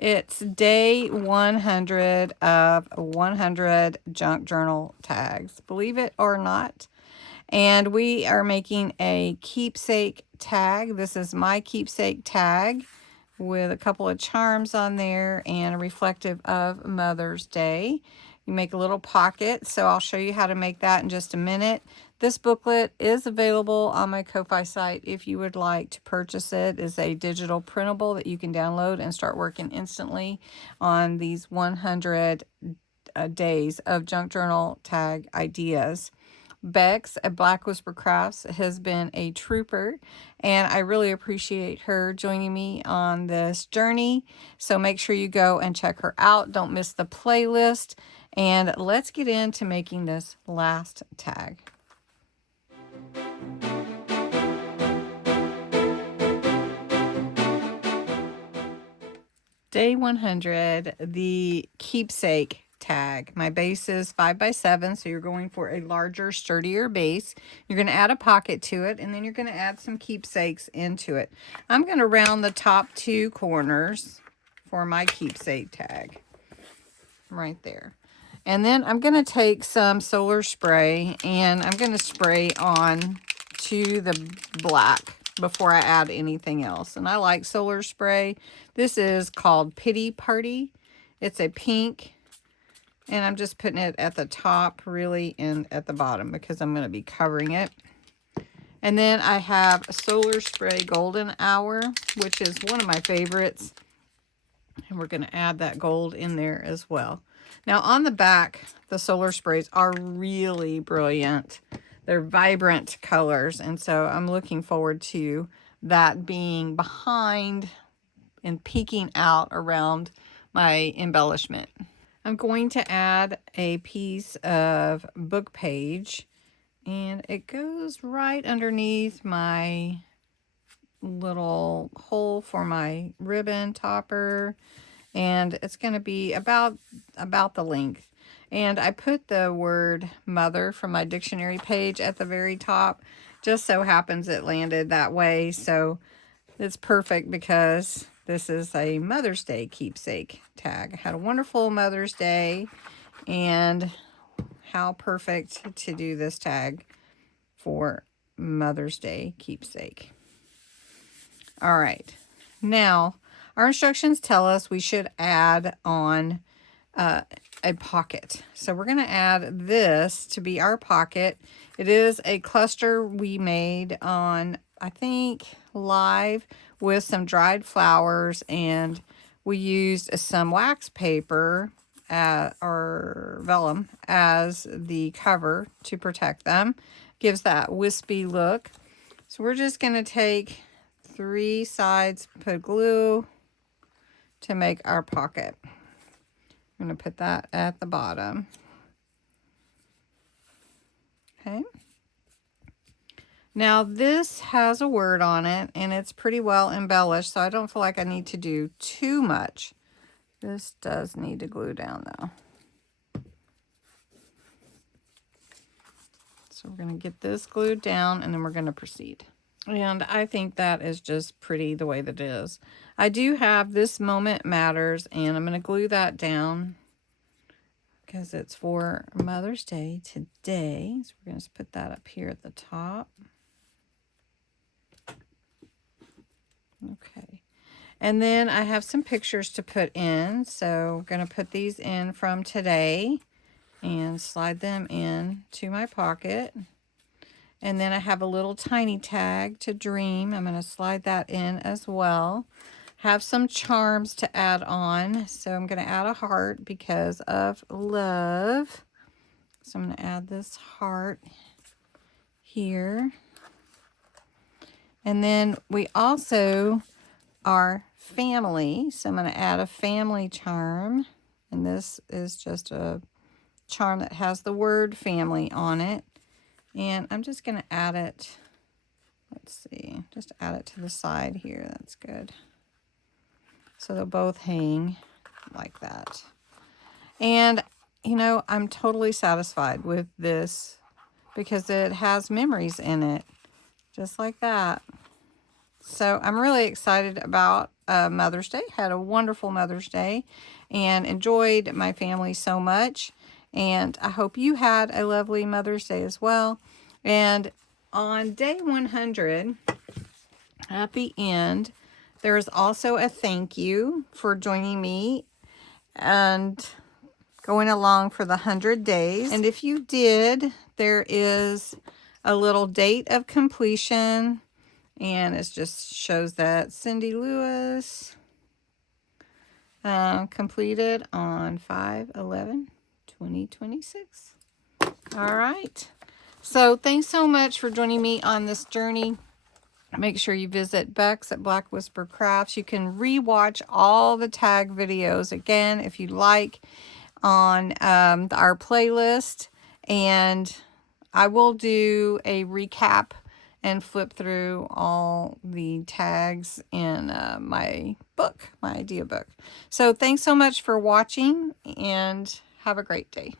It's day 100 of 100 junk journal tags, believe it or not. And we are making a keepsake tag. This is my keepsake tag with a couple of charms on there and a reflective of Mother's Day. You make a little pocket, so I'll show you how to make that in just a minute. This booklet is available on my Ko-Fi site if you would like to purchase it. It's a digital printable that you can download and start working instantly on these 100 days of junk journal tag ideas. Bexx at Black Whisper Crafts has been a trooper, and I really appreciate her joining me on this journey. So make sure you go and check her out. Don't miss the playlist. And let's get into making this last tag. Day 100, the keepsake tag. My base is 5x7, so you're going for a larger, sturdier base. You're going to add a pocket to it, and then you're going to add some keepsakes into it. I'm going to round the top 2 corners for my keepsake tag right there. And then I'm going to take some solar spray, and I'm going to spray on to the black before I add anything else. And I like solar spray. This is called Pity Party. It's a pink, and I'm just putting it at the top really and at the bottom because I'm going to be covering it. And then I have Solar Spray Golden Hour, which is one of my favorites. And we're going to add that gold in there as well. Now on the back, the solar sprays are really brilliant. They're vibrant colors, and so I'm looking forward to that being behind and peeking out around my embellishment. I'm going to add a piece of book page, and it goes right underneath my little hole for my ribbon topper, and it's going to be about the length. And I put the word mother from my dictionary page at the very top. Just so happens it landed that way, so it's perfect because this is a Mother's Day keepsake tag. I had a wonderful Mother's Day, and how perfect to do this tag for Mother's Day keepsake. All right, now our instructions tell us we should add on a pocket. So we're going to add this to be our pocket. It is a cluster we made on, I think, live with some dried flowers, and we used some wax paper or vellum as the cover to protect them. Gives that wispy look. So we're just going to take 3 sides, put glue to make our pocket. I'm going to put that at the bottom. Okay. Now this has a word on it, and it's pretty well embellished, so I don't feel like I need to do too much. This does need to glue down though. So we're going to get this glued down, and then we're going to proceed. And I think that is just pretty the way that it is. I do have This Moment Matters, and I'm going to glue that down because it's for Mother's Day today. So we're going to put that up here at the top. Okay. And then I have some pictures to put in. So I'm going to put these in from today and slide them in to my pocket. And then I have a little tiny tag to dream. I'm going to slide that in as well. Have some charms to add on. So I'm going to add a heart because of love. So I'm going to add this heart here. And then we also are family. So I'm going to add a family charm. And this is just a charm that has the word family on it. And I'm just going to add it, let's see, just add it to the side here. That's good. So they'll both hang like that. And, you know, I'm totally satisfied with this because it has memories in it, just like that. So I'm really excited about Mother's Day. Had a wonderful Mother's Day and enjoyed my family so much. And I hope you had a lovely Mother's Day as well. And on day 100, at the end, there's also a thank you for joining me and going along for the 100 days. And if you did, there is a little date of completion, and it just shows that Cindy Lewis completed on 5/11/2026. All right. So thanks so much for joining me on this journey. Make sure you visit Bexx at Black Whisper Crafts. You can rewatch all the tag videos again if you like on our playlist, and I will do a recap and flip through all the tags in my book, my idea book. So thanks so much for watching, and have a great day.